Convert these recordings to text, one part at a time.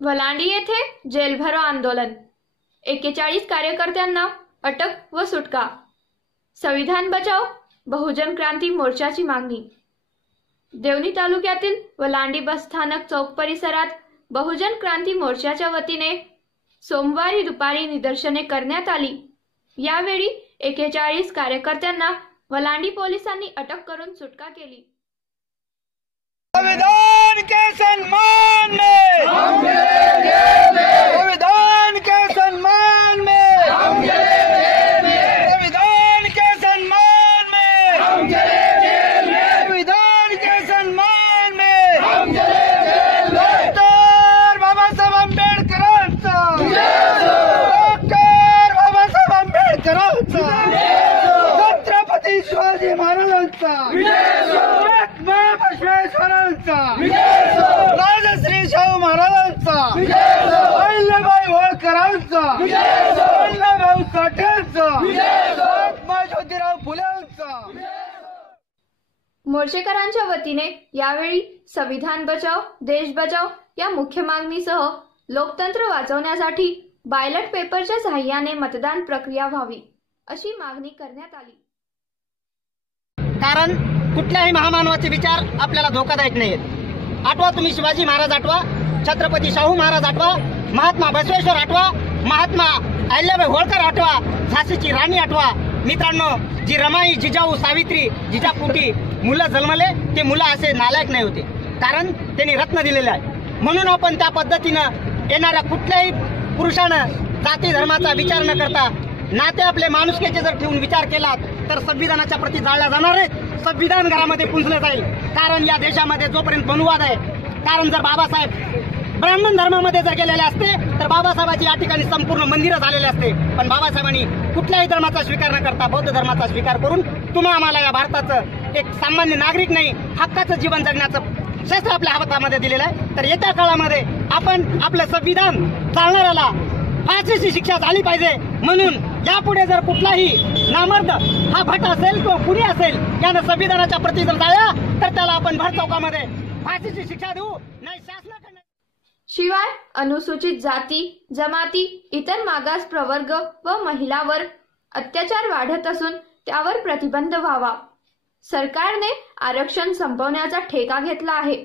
वलांडी येथे जेलभरो आंदोलन. एकेचाळीस कार्यकर्त्यांना अटक व सुटका. संविधान बचाव बहुजन क्रांती मोर्चाची मागणी. देवणी तालुक्यातील वलांडी बस स्थानक चौक परिसरात बहुजन क्रांती मोर्चाच्या वतीने सोमवारी दुपारी निदर्शने करण्यात आली. यावेळी एकेचाळीस कार्यकर्त्यांना वलांडी पोलिसांनी अटक करून सुटका केली. संविधान के सम्मान में संविधान के सम्मान में संविधान के सम्मान में डॉक्टर बाबासाहेब आंबेडकरांचा डॉक्टर बाबासाहेब आंबेडकरांचा छत्रपती शिवाजी महाराजांचा. एकमेव राजश्री शाहू महाराजांचा. अहिल्याबाई होळकरांचा. अहिल्याभाऊ साठेंचा. महात्मा ज्योतिराव फुलेंचा. मोर्चेकरांच्या वतीने यावेळी संविधान बचाव देश बचाव या मुख्य मागणीसह लोकतंत्र वाचवण्यासाठी बायलट पेपरच्या सहाय्याने मतदान प्रक्रिया व्हावी अशी मागणी करण्यात आली. कारण कुठल्याही महामानवाचे विचार आपल्याला धोकादायक नाही आहेत आठवा तुम्ही शिवाजी महाराज आठवा छत्रपती शाहू महाराज आठवा महात्मा बसवेश्वर आठवा महात्मा अहिल्याबाई होळकर आठवा झाशीची राणी आठवा. मित्रांनो जी रमाई जिजाऊ सावित्री जिजापुटी मुलं जन्मले ते मुलं असे नालायक नाही होते. कारण त्यांनी रत्न दिलेले आहे. म्हणून आपण त्या पद्धतीनं येणाऱ्या कुठल्याही पुरुषानं जाती धर्माचा विचार न करता नाते आपले माणुसकीचे जर ठेवून विचार केला तर संविधानाच्या प्रती जाळल्या जाणार आहेत. संविधान घरामध्ये पुंजलं जाईल. कारण या देशामध्ये जोपर्यंत अनुवाद आहे कारण जर बाबासाहेब ब्राह्मण धर्मामध्ये जर गेलेले असते तर बाबासाहेबाची या ठिकाणी संपूर्ण मंदिरं झालेले असते. पण बाबासाहेबांनी कुठल्याही धर्माचा स्वीकार न करता बौद्ध धर्माचा स्वीकार करून तुम्हा आम्हाला या भारताचं एक सामान्य नागरिक नाही हक्काचं जीवन जगण्याचं शस्त्र आपल्या हातामध्ये दिलेलं आहे. तर येत्या काळामध्ये आपण आपलं संविधान चालणाऱ्याला फाशीची शिक्षा झाली पाहिजे म्हणून यापुढे जर कुठलाही नामर्द हा भट असेल किंवा कुणी असेल यानं संविधानाच्या प्रती जर जाया तर त्याला आपण भर चौकामध्ये फाशीची शिक्षा देऊ नाही शासनाकडे शिवाय अनुसूचित जाती जमाती इतर मागास प्रवर्ग व महिलावर अत्याचार वाढत असून त्यावर प्रतिबंध व्हावा. सरकारने आरक्षण संपवण्याचा ठेका घेतला आहे.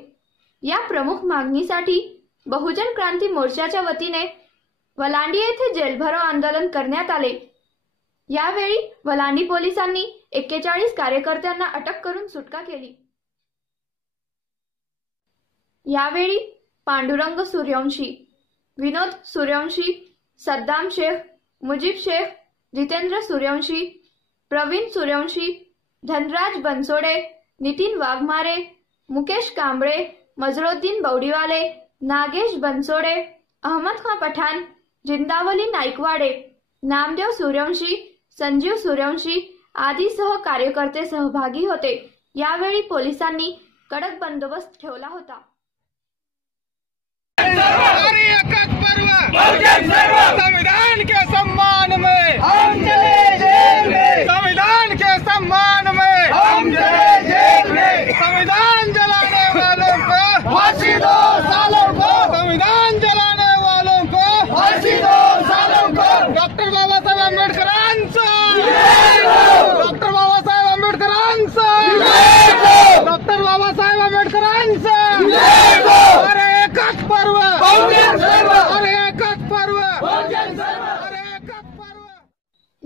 या प्रमुख मागणीसाठी बहुजन क्रांती मोर्चाच्या वतीने वलांडी येथे जेलभरो आंदोलन करण्यात आले. यावेळी वलांडी पोलिसांनी एक्केचाळीस कार्यकर्त्यांना अटक करून सुटका केली. यावेळी पांडुरंग सूर्यवंशी विनोद सूर्यवंशी सद्दाम शेख मुजीब शेख जितेंद्र सूर्यवंशी प्रवीण सूर्यवंशी धनराज बनसोडे नितीन वाघमारे मुकेश कांबळे मजरुद्दीन बौडीवाले नागेश बनसोडे अहमद खां पठाण जिंदावली नाईकवाडे नामदेव सूर्यवंशी संजीव सूर्यवंशी आदीसह कार्यकर्ते सहभागी होते. यावेळी पोलिसांनी कडक बंदोबस्त ठेवला होता. संविधान के सम्मान में! हम चले जेल में! संविधान के सम्मान में! हम चले जेल में! संविधान जलाने वालों को फांसी दो